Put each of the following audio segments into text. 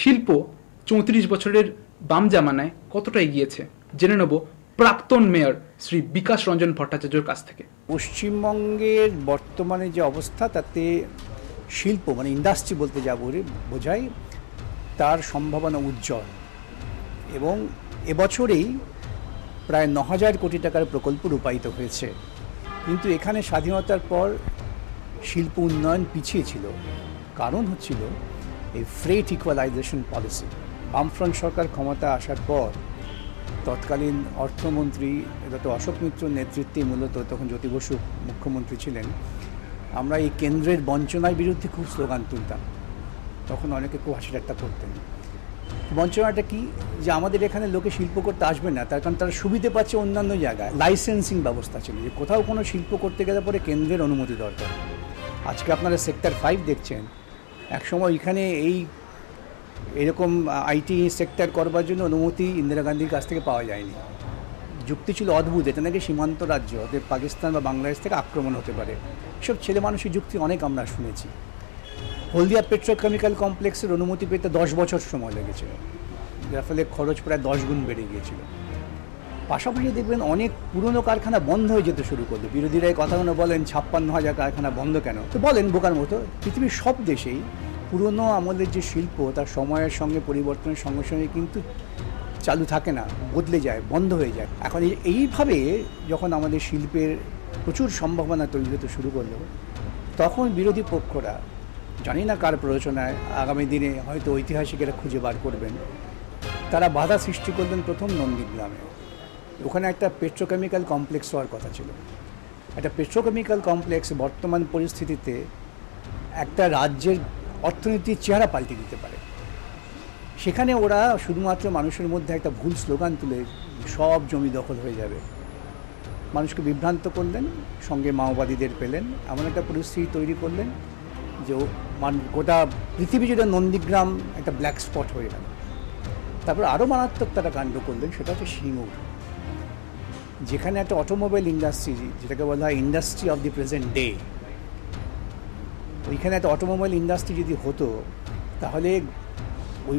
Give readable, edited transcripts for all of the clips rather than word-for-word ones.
শিল্প 34 বছরের বাম জামানায় কতটা এগিয়েছে জেনে নেব প্রাক্তন মেয়র শ্রী বিকাশ রঞ্জন ভট্টাচার্যর কাছ থেকে। পশ্চিমবঙ্গের বর্তমানে যে অবস্থা তাতে শিল্প মানে ইন্ডাস্ট্রি বলতে যা বোঝায় তার সম্ভাবনা উজ্জ্বল এবং এবছরেই প্রায় 9,000 কোটি টাকার প্রকল্প রূপায়িত হয়েছে। কিন্তু এখানে স্বাধীনতার পর শিল্প উন্নয়ন পিছিয়ে ছিল। কারণ হচ্ছিল এই ফ্রেট ইকুয়ালাইজেশন পলিসি। বামফ্রন্ট সরকার ক্ষমতা আসার পর তৎকালীন অর্থমন্ত্রী ডক্টর অশোক মিত্রর নেতৃত্বে মূলত তখন জ্যোতি বসু মুখ্যমন্ত্রী ছিলেন। আমরা এই কেন্দ্রের বঞ্চনার বিরুদ্ধে খুব স্লোগান তুলতাম। তখন অনেকে খুব হাসি ঠাট্টা করতেন। বঞ্চনাটা কি, যে আমাদের এখানে লোকে শিল্প করতে আসবে না, তার কারণ তারা সুবিধে পাচ্ছে অন্যান্য জায়গায়। লাইসেন্সিং ব্যবস্থা ছিল যে কোথাও কোনো শিল্প করতে গেলে পরে কেন্দ্রের অনুমতি দরকার। আজকে আপনারা সেক্টর 5 দেখছেন, একসময় এখানে এরকম আইটি সেক্টর করবার জন্য অনুমতি ইন্দিরা গান্ধীর কাছ থেকে পাওয়া যায়নি। যুক্তি ছিল অদ্ভুত, এটা নাকি সীমান্ত রাজ্য, ওদের পাকিস্তান বা বাংলাদেশ থেকে আক্রমণ হতে পারে। এসব ছেলে মানুষের যুক্তি অনেক আমরা শুনেছি। হলদিয়া পেট্রোকেমিক্যাল কমপ্লেক্সের অনুমতি পেতে 10 বছর সময় লেগেছিল, যার ফলে খরচ প্রায় 10 গুণ বেড়ে গিয়েছিল। পাশাপাশি দেখবেন অনেক পুরনো কারখানা বন্ধ হয়ে যেতে শুরু করলো। বিরোধীরা এই কথাগুলো বলেন 56,000 কারখানা বন্ধ কেন, তো বলেন বোকার মতো। পৃথিবীর সব দেশেই পুরনো আমলের যে শিল্প তার সময়ের সঙ্গে পরিবর্তনের সঙ্গে সঙ্গে কিন্তু চালু থাকে না, বদলে যায়, বন্ধ হয়ে যায়। এখন এইভাবে যখন আমাদের শিল্পের প্রচুর সম্ভাবনা তৈরি হতে শুরু করলো, তখন বিরোধী পক্ষরা, জানি না কার প্ররোচনায়, আগামী দিনে হয়তো ঐতিহাসিকেরা খুঁজে বার করবেন, তারা বাধা সৃষ্টি করলেন প্রথম নন্দীগ্রামে। ওখানে একটা পেট্রোকেমিক্যাল কমপ্লেক্স হওয়ার কথা ছিল। একটা পেট্রোকেমিক্যাল কমপ্লেক্স বর্তমান পরিস্থিতিতে একটা রাজ্যের অর্থনীতির চেহারা পাল্টে দিতে পারে। সেখানে ওরা শুধুমাত্র মানুষের মধ্যে একটা ভুল স্লোগান তুলে সব জমি দখল হয়ে যাবে, মানুষকে বিভ্রান্ত করলেন, সঙ্গে মাওবাদীদের পেলেন, এমন একটা পরিস্থিতি তৈরি করলেন যে গোটা পৃথিবী জুড়ে নন্দীগ্রাম একটা ব্ল্যাক স্পট হয়ে গেল। তারপর আরও মারাত্মক তারা কাণ্ড করলেন, সেটা হচ্ছে সিঙ্গুর, যেখানে একটা অটোমোবাইল ইন্ডাস্ট্রি, যেটাকে বলা হয় industry of the present day, ওইখানে একটা অটোমোবাইল ইন্ডাস্ট্রি যদি হতো তাহলে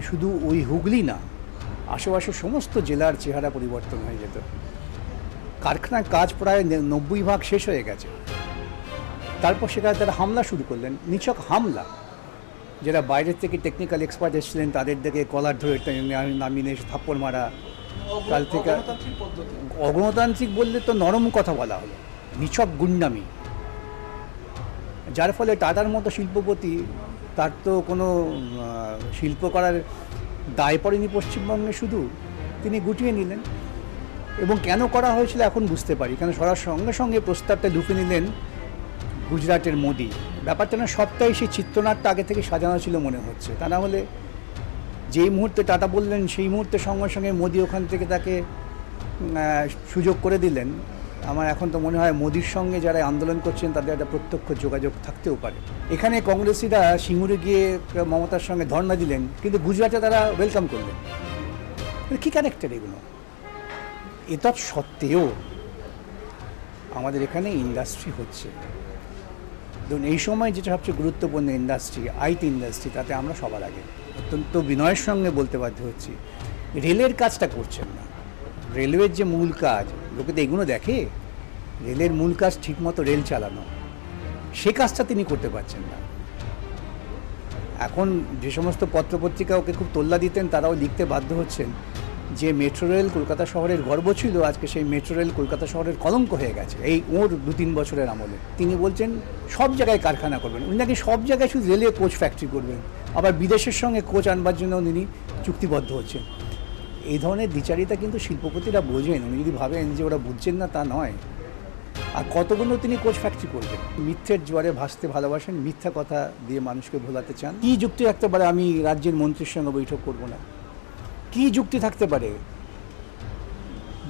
শুধু ওই হুগলি না, আশেপাশের সমস্ত জেলার চেহারা পরিবর্তন হয়ে যেত। কারখানার কাজ প্রায় 90% শেষ হয়ে গেছে। তারপর সেখানে তারা হামলা শুরু করলেন, নিছক হামলা। যারা বাইরের থেকে টেকনিক্যাল এক্সপার্ট এসেছিলেন তাদের দিকে কলার ধরে নামিয়ে এসে থাপ্পড় মারা। কাল থেকে অগণতান্ত্রিক বললে তো নরম কথা বলা হলো, নিছক গুন্ডামি। যার ফলে টাটার মতো শিল্পপতি, তার তো কোনো শিল্প করার দায় পড়েনি পশ্চিমবঙ্গে, শুধু তিনি গুটিয়ে নিলেন। এবং কেন করা হয়েছিল এখন বুঝতে পারি, কেন সরার সঙ্গে সঙ্গে প্রস্তাবটা লুফে নিলেন গুজরাটের মোদি। ব্যাপারটা না সবটাই সেই চিত্রনাট্যটা আগে থেকে সাজানো ছিল মনে হচ্ছে। তা না হলে যেই মুহূর্তে টাটা বললেন সেই মুহূর্তে সঙ্গে সঙ্গে মোদি ওখান থেকে তাকে সুযোগ করে দিলেন। আমার এখন তো মনে হয় মোদির সঙ্গে যারা আন্দোলন করছেন তাদের একটা প্রত্যক্ষ যোগাযোগ থাকতেও পারে। এখানে কংগ্রেসিরা সিঙ্গুরে গিয়ে মমতার সঙ্গে ধর্ণা দিলেন, কিন্তু গুজরাটে তারা ওয়েলকাম করলেন। কী ক্যারেক্টার এগুলো! এটা সত্ত্বেও আমাদের এখানে ইন্ডাস্ট্রি হচ্ছে। ধরুন এই সময় যেটা সবচেয়ে গুরুত্বপূর্ণ ইন্ডাস্ট্রি, আইটি ইন্ডাস্ট্রি, তাতে আমরা সবার আগে। অত্যন্ত বিনয়ের সঙ্গে বলতে বাধ্য হচ্ছি, রেলের কাজটা করছেন না। রেলওয়ের যে মূল কাজ, লোকে তো এগুলো দেখে, রেলের মূল কাজ ঠিকমতো রেল চালানো, সে কাজটা তিনি করতে পারছেন না। এখন যে সমস্ত পত্রপত্রিকা ওকে খুব তোল্লা দিতেন, তারাও লিখতে বাধ্য হচ্ছেন যে মেট্রো রেল কলকাতা শহরের গর্ব ছিল, আজকে সেই মেট্রো রেল কলকাতা শহরের কলঙ্ক হয়ে গেছে। এই ওর 2-3 বছরের আমলে তিনি বলছেন সব জায়গায় কারখানা করবেন, উনি নাকি সব জায়গায় শুধু রেলে কোচ ফ্যাক্টরি করবেন, আবার বিদেশের সঙ্গে কোচ আনবার জন্য উনি চুক্তিবদ্ধ হচ্ছেন। এই ধরনের দ্বিচারিতা কিন্তু শিল্পপতিরা বোঝেন। উনি যদি ভাবেন যে ওরা বুঝছেন না, তা নয়। আর কতগুলো তিনি কোচ ফ্যাক্টরি করবেন। মিথ্যের জোয়ারে ভাসতে ভালোবাসেন, মিথ্যা কথা দিয়ে মানুষকে ভোলাতে চান। কী যুক্তি থাকতে পারে আমি রাজ্যের মন্ত্রীর সঙ্গে বৈঠক করব না? কী যুক্তি থাকতে পারে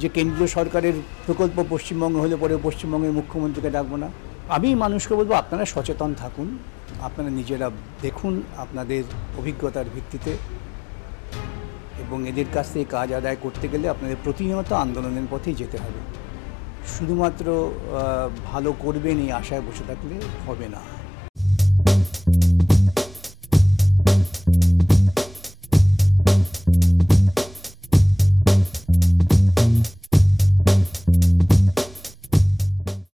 যে কেন্দ্রীয় সরকারের প্রকল্প পশ্চিমবঙ্গে হলে পরে পশ্চিমবঙ্গের মুখ্যমন্ত্রীকে ডাকবো না? আমি মানুষকে বলবো, আপনারা সচেতন থাকুন, আপনারা নিজেরা দেখুন আপনাদের অভিজ্ঞতার ভিত্তিতে, এবং এদের কাছ থেকে কাজ আদায় করতে গেলে আপনাদের প্রতিনিয়ত আন্দোলনের পথেই যেতে হবে। শুধুমাত্র ভালো করবেন এই আশায় বসে থাকলে হবে না।